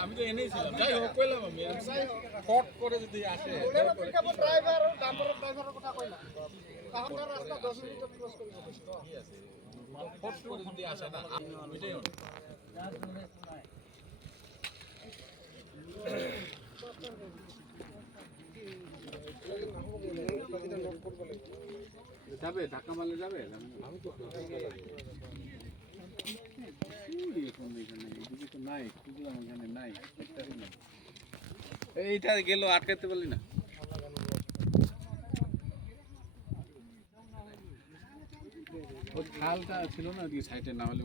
আমি তো এনেছিলাম যাই হোক কইলাম আমি। ফট করে যদি আসে ড্রাইভার ডাম্পারের ড্রাইভারের কথা কই তাহলে রাস্তা দশ মিনিট ক্রস করে ফট করে যদি আসে না ওইটাই অনেক। যাবে ঢাকা মালে যাবে? এইটা গেল, আটকাতে পারলি না। খালটা ছিল না ওদিকে সাইডে, না হলে